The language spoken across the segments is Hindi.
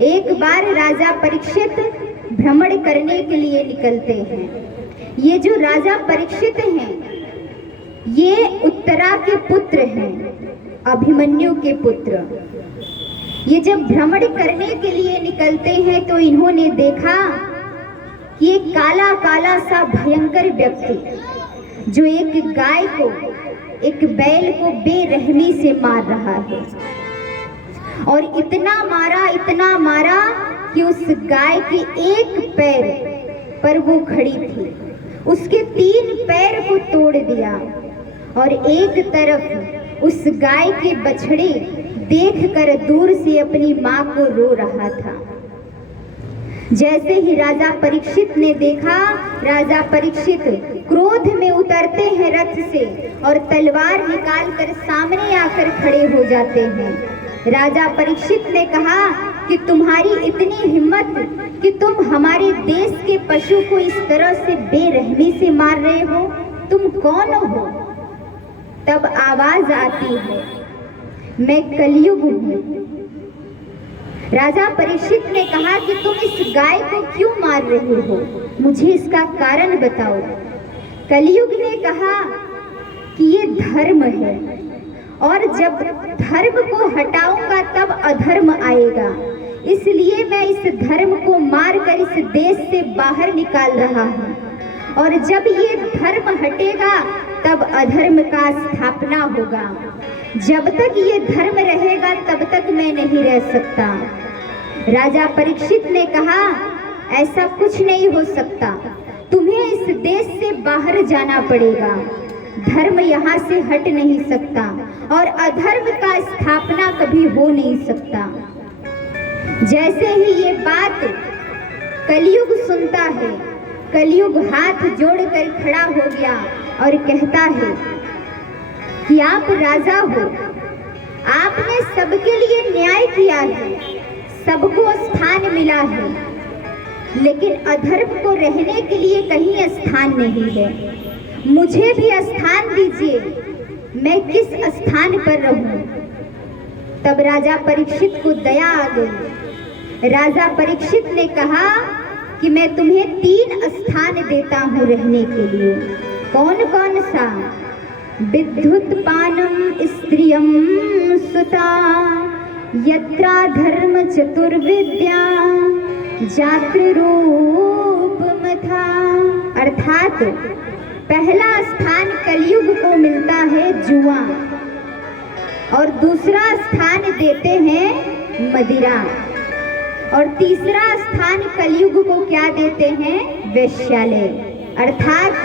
एक बार राजा परीक्षित भ्रमण करने के लिए निकलते हैं। ये जो राजा परीक्षित हैं, ये उत्तरा के पुत्र हैं, अभिमन्यु के पुत्र। ये जब भ्रमण करने के लिए निकलते हैं तो इन्होंने देखा कि एक काला काला सा भयंकर व्यक्ति जो एक गाय को, एक बैल को बेरहमी से मार रहा है, और इतना मारा कि उस गाय के एक पैर पर वो खड़ी थी, उसके 3 पैर को तोड़ दिया, और एक तरफ उस गाय के बछड़े देखकर दूर से अपनी माँ को रो रहा था। जैसे ही राजा परीक्षित ने देखा, राजा परीक्षित क्रोध में उतरते हैं रथ से और तलवार निकालकर सामने आकर खड़े हो जाते हैं। राजा परीक्षित ने कहा कि तुम्हारी इतनी हिम्मत कि तुम हमारे देश के पशु को इस तरह से बेरहमी से मार रहे हो, तुम कौन हो? तब आवाज आती है, मैं कलयुग हूँ। राजा परीक्षित ने कहा कि तुम इस गाय को क्यों मार रहे हो, मुझे इसका कारण बताओ। कलयुग ने कहा कि ये धर्म है, और जब धर्म को हटाऊंगा तब अधर्म आएगा, इसलिए मैं इस धर्म को मारकर इस देश से बाहर निकाल रहा हूँ, और जब ये धर्म हटेगा तब अधर्म का स्थापना होगा। जब तक ये धर्म रहेगा तब तक मैं नहीं रह सकता। राजा परीक्षित ने कहा, ऐसा कुछ नहीं हो सकता, तुम्हें इस देश से बाहर जाना पड़ेगा, धर्म यहाँ से हट नहीं सकता और अधर्म का स्थापना कभी हो नहीं सकता। जैसे ही ये बात कलयुग सुनता है, कलयुग हाथ जोड़कर खड़ा हो गया और कहता है कि आप राजा हो, आपने सबके लिए न्याय किया है, सबको स्थान मिला है, लेकिन अधर्म को रहने के लिए कहीं स्थान नहीं है। मुझे भी स्थान दीजिए, मैं किस स्थान पर रहूं? तब राजा परीक्षित को दया आ गई। राजा परीक्षित ने कहा कि मैं तुम्हें 3 स्थान देता हूँ रहने के लिए। कौन कौन सा? विद्युत्पानम स्त्रियम सुता, यत्रा धर्म चतुर्विद्या, जातृरूपमथा। अर्थात पहला स्थान कलयुग को मिलता है जुआ, और दूसरा स्थान देते हैं मदिरा, और तीसरा स्थान कलयुग को क्या देते हैं? वेश्यालय। अर्थात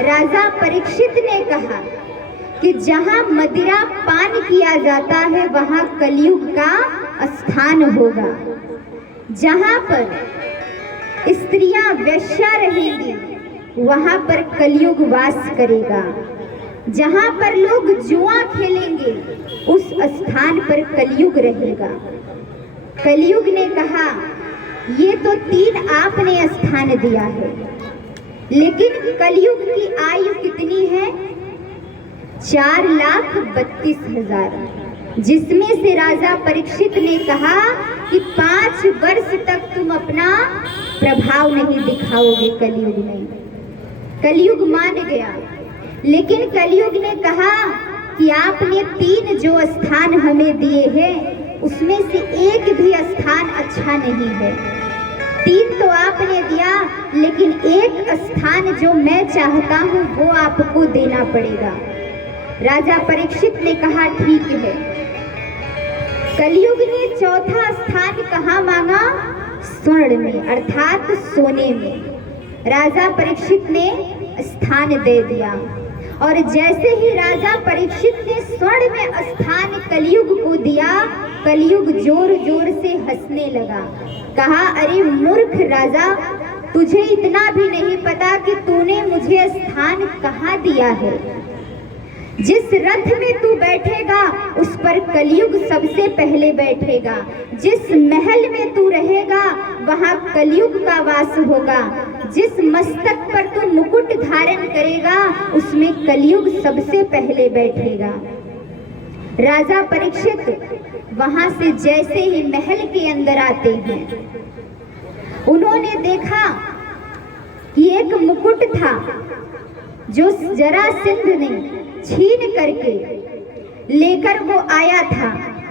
राजा परीक्षित ने कहा कि जहाँ मदिरा पान किया जाता है वहाँ कलयुग का स्थान होगा, जहाँ पर स्त्रियां वेश्या रहेंगी वहाँ पर कलयुग वास करेगा, जहाँ पर लोग जुआ खेलेंगे उस स्थान पर कलयुग रहेगा। कलयुग ने कहा, ये तो 3 आपने स्थान दिया है, लेकिन कलयुग की आयु कितनी है? 4,32,000, जिसमें से राजा परीक्षित ने कहा कि 5 वर्ष तक तुम अपना प्रभाव नहीं दिखाओगे कलयुग में। कलयुग मान गया, लेकिन कलयुग ने कहा कि आपने 3 जो स्थान हमें दिए हैं उसमें से एक भी स्थान अच्छा नहीं है। 3 तो आपने दिया, लेकिन एक स्थान जो मैं चाहता हूँ वो आपको देना पड़ेगा। राजा परीक्षित ने कहा, ठीक है। कलयुग ने चौथा स्थान कहाँ मांगा? स्वर्ण में, अर्थात सोने में। राजा परीक्षित ने स्थान दे दिया, और जैसे ही राजा परीक्षित ने स्वर्ण में स्थान कलयुग को दिया, कलयुग जोर जोर से हंसने लगा। कहा, अरे मूर्ख राजा, तुझे इतना भी नहीं पता कि तूने मुझे स्थान कहाँ दिया है। जिस रथ में तू बैठेगा उस पर कलयुग सबसे पहले बैठेगा, जिस महल में तू रहेगा वहाँ कलयुग का वास होगा, जिस मस्तक पर तू मुकुट धारण करेगा उसमें कलयुग सबसे पहले बैठेगा। राजा परीक्षित वहां से जैसे ही महल के अंदर आते हैं, उन्होंने देखा कि एक मुकुट था जो जरासंध ने छीन करके लेकर वो आया था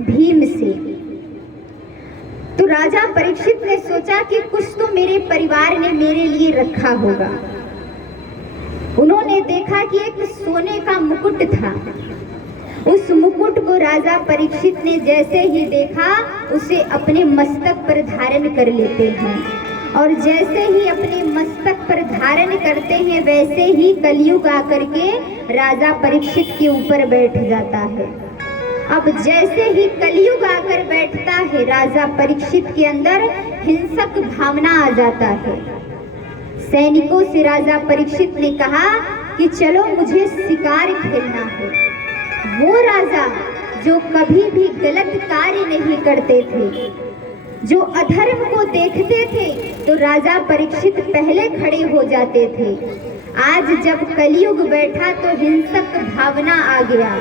भीम से। तो राजा परीक्षित ने सोचा कि कुछ तो मेरे परिवार ने मेरे लिए रखा होगा। उन्होंने देखा कि एक सोने का मुकुट था। उस मुकुट को राजा परीक्षित ने जैसे ही देखा, उसे अपने मस्तक पर धारण कर लेते हैं, और जैसे ही अपने मस्तक पर धारण करते हैं वैसे ही कलयुग आकर के राजा परीक्षित के ऊपर बैठ जाता है। अब जैसे ही कलयुग आकर बैठता है, राजा परीक्षित के अंदर हिंसक भावना आ जाता है। सैनिकों से राजा परीक्षित ने कहा कि चलो मुझे शिकार खेलना है। वो राजा जो कभी भी गलत कार्य नहीं करते थे, जो अधर्म को देखते थे तो राजा परीक्षित पहले खड़े हो जाते थे, आज जब कलयुग बैठा तो हिंसक भावना आ गया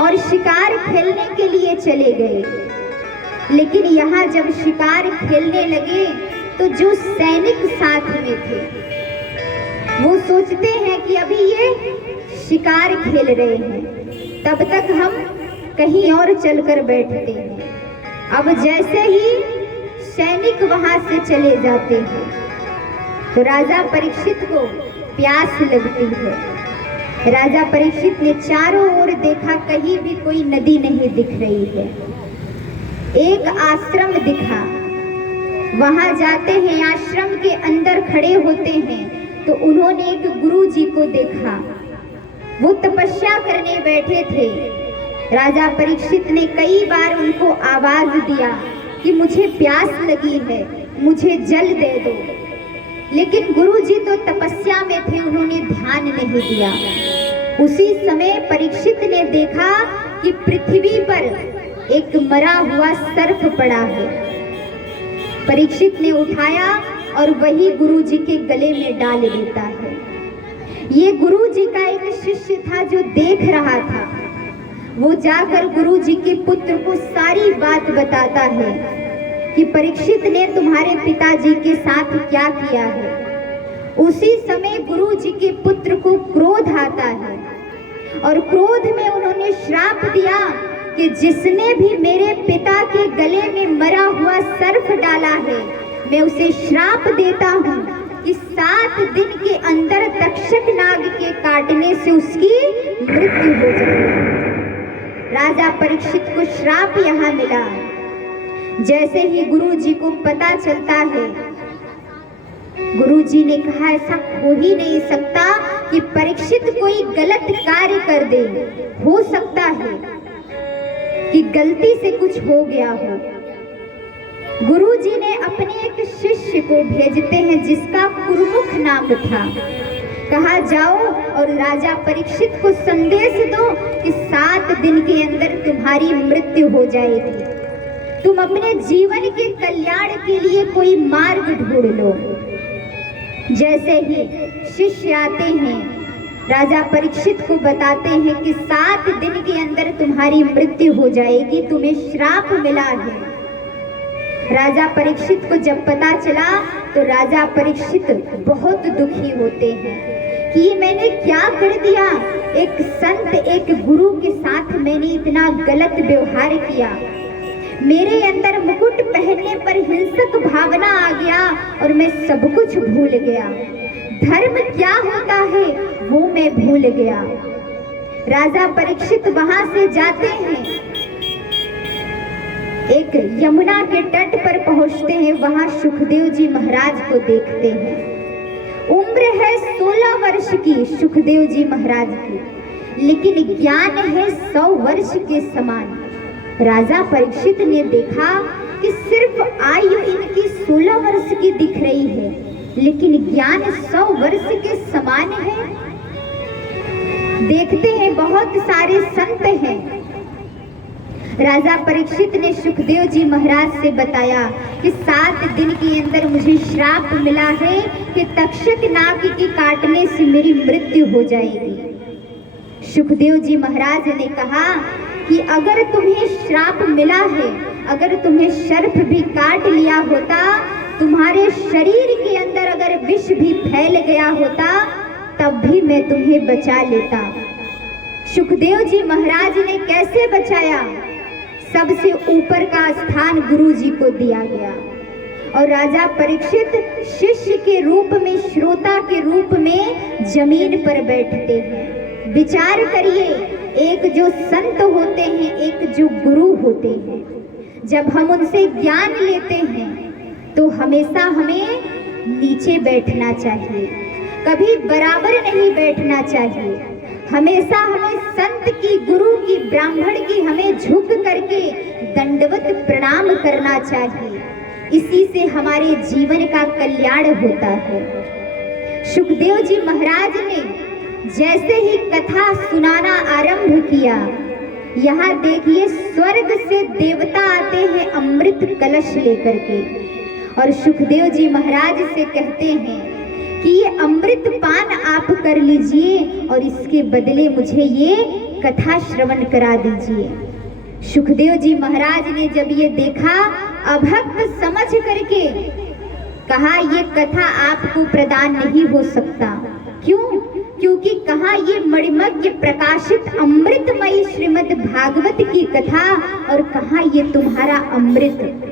और शिकार खेलने के लिए चले गए। लेकिन यहाँ जब शिकार खेलने लगे तो जो सैनिक साथ में थे वो सोचते हैं कि अभी ये शिकार खेल रहे हैं, तब तक हम कहीं और चलकर बैठते हैं। अब जैसे ही सैनिक वहां से चले जाते हैं तो राजा परीक्षित को प्यास लगती है। राजा परीक्षित ने चारों ओर देखा, कहीं भी कोई नदी नहीं दिख रही है। एक आश्रम दिखा, वहां जाते हैं, आश्रम के अंदर खड़े होते हैं तो उन्होंने एक गुरु जी को देखा। वो तपस्या करने बैठे थे। राजा परीक्षित ने कई बार उनको आवाज दिया कि मुझे प्यास लगी है, मुझे जल दे दो, लेकिन गुरु जी तो तपस्या में थे, उन्होंने ध्यान नहीं दिया। उसी समय परीक्षित ने देखा कि पृथ्वी पर एक मरा हुआ सर्प पड़ा है। परीक्षित ने उठाया और वही गुरु जी के गले में डाल देता है। ये गुरु जी का एक शिष्य था जो देख रहा था। वो जाकर गुरु जी के पुत्र को सारी बात बताता है कि परीक्षित ने तुम्हारे पिताजी के साथ क्या किया है। उसी समय गुरु जी के पुत्र को क्रोध आता है और क्रोध में उन्होंने श्राप दिया कि जिसने भी मेरे पिता के गले में मरा हुआ सर्प डाला है, मैं उसे श्राप देता हूँ कि 7 दिन के अंदर तक्षक नाग के काटने से उसकी मृत्यु हो जाएगी। राजा परीक्षित को श्राप यहाँ मिला। जैसे ही गुरु जी को पता चलता है, गुरु जी ने कहा ऐसा हो ही नहीं सकता कि परीक्षित कोई गलत कार्य कर दे। हो सकता है कि गलती से कुछ हो गया हो। गुरु जी ने अपने एक शिष्य को भेजते हैं जिसका कुरुमुख नाम था। कहा जाओ और राजा परीक्षित को संदेश दो कि 7 दिन के अंदर तुम्हारी मृत्यु हो जाएगी। तुम अपने जीवन के कल्याण के लिए कोई मार्ग ढूंढ लो। जैसे ही शिष्य आते हैं, राजा परीक्षित को बताते हैं कि 7 दिन के अंदर तुम्हारी मृत्यु हो जाएगी, तुम्हें श्राप मिला है। राजा परीक्षित को जब पता चला तो राजा परीक्षित बहुत दुखी होते हैं कि ये मैंने क्या कर दिया। एक संत, एक गुरु के साथ मैंने इतना गलत व्यवहार किया। मेरे अंदर मुकुट पहनने पर हिंसक भावना आ गया और मैं सब कुछ भूल गया। धर्म क्या होता है वो मैं भूल गया। राजा परीक्षित वहां से जाते हैं, एक यमुना के तट पर पहुंचते हैं। वहां सुखदेव जी महाराज को देखते हैं। उम्र है 16 वर्ष की सुखदेव जी महाराज की, लेकिन ज्ञान है 100 वर्ष के समान। राजा परीक्षित ने देखा कि सिर्फ आयु इनकी 16 वर्ष की दिख रही है, लेकिन ज्ञान 100 वर्ष के समान है। देखते हैं बहुत सारे संत हैं। राजा परीक्षित ने सुखदेव जी महाराज से बताया कि 7 दिन के अंदर मुझे श्राप मिला है कि तक्षक नाग के काटने से मेरी मृत्यु हो जाएगी। सुखदेव जी महाराज ने कहा कि अगर तुम्हें श्राप मिला है, अगर तुम्हें सर्प भी काट लिया होता, तुम्हारे शरीर के अंदर अगर विष भी फैल गया होता, तब भी मैं तुम्हें बचा लेता। सुखदेव जी महाराज ने कैसे बचाया? सबसे ऊपर का स्थान गुरु जी को दिया गया और राजा परीक्षित शिष्य के रूप में, श्रोता के रूप में जमीन पर बैठते हैं। विचार करिए, एक जो संत होते हैं, एक जो गुरु होते हैं, जब हम उनसे ज्ञान लेते हैं तो हमेशा हमें नीचे बैठना चाहिए, कभी बराबर नहीं बैठना चाहिए। हमेशा हमें संत की, गुरु की, ब्राह्मण की हमें झुक करके दंडवत प्रणाम करना चाहिए। इसी से हमारे जीवन का कल्याण होता है। सुखदेव जी महाराज ने जैसे ही कथा सुनाना आरंभ किया, यहाँ देखिए स्वर्ग से देवता आते हैं अमृत कलश लेकर के और सुखदेव जी महाराज से कहते हैं कि ये अमृत पान आप कर लीजिए और इसके बदले मुझे ये कथा श्रवण करा दीजिए। सुखदेव जी महाराज ने जब ये देखा, अभक्त समझ करके कहा ये कथा आपको प्रदान नहीं हो सकता। क्यों? क्योंकि कहा ये मणिमज्ञ प्रकाशित अमृतमयी श्रीमद् भागवत की कथा और कहा ये तुम्हारा अमृत।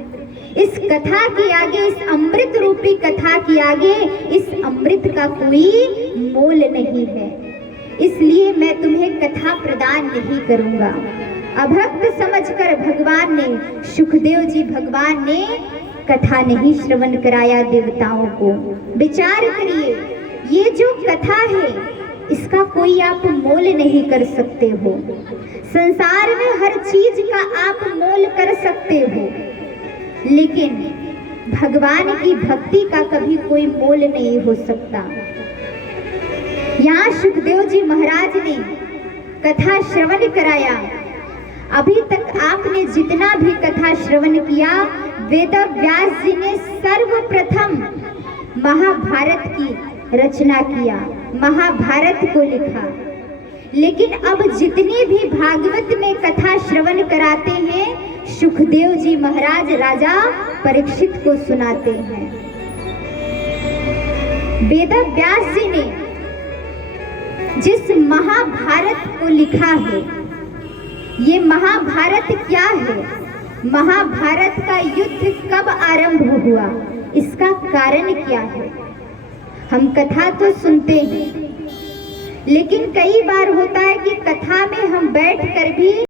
इस कथा के आगे, इस अमृत रूपी कथा के आगे, इस अमृत का कोई मोल नहीं है, इसलिए मैं तुम्हें कथा प्रदान नहीं करूंगा। अभक्त समझकर भगवान ने, सुखदेव जी भगवान ने कथा नहीं श्रवण कराया देवताओं को। विचार करिए, ये जो कथा है इसका कोई आप मोल नहीं कर सकते हो। संसार में हर चीज का आप मोल कर सकते हो, लेकिन भगवान की भक्ति का कभी कोई मोल नहीं हो सकता। यहाँ सुखदेव जी महाराज ने कथा श्रवण कराया। अभी तक आपने जितना भी कथा श्रवण किया, वेद व्यास जी ने सर्वप्रथम महाभारत की रचना किया, महाभारत को लिखा। लेकिन अब जितनी भी भागवत में कथा श्रवण कराते हैं, सुखदेव जी महाराज राजा परीक्षित को सुनाते हैं। वेद व्यास जी ने जिस महाभारत को लिखा है, ये महाभारत क्या है? महाभारत का युद्ध कब आरंभ हुआ? इसका कारण क्या है? हम कथा तो सुनते हैं, लेकिन कई बार होता है कि कथा में हम बैठकर भी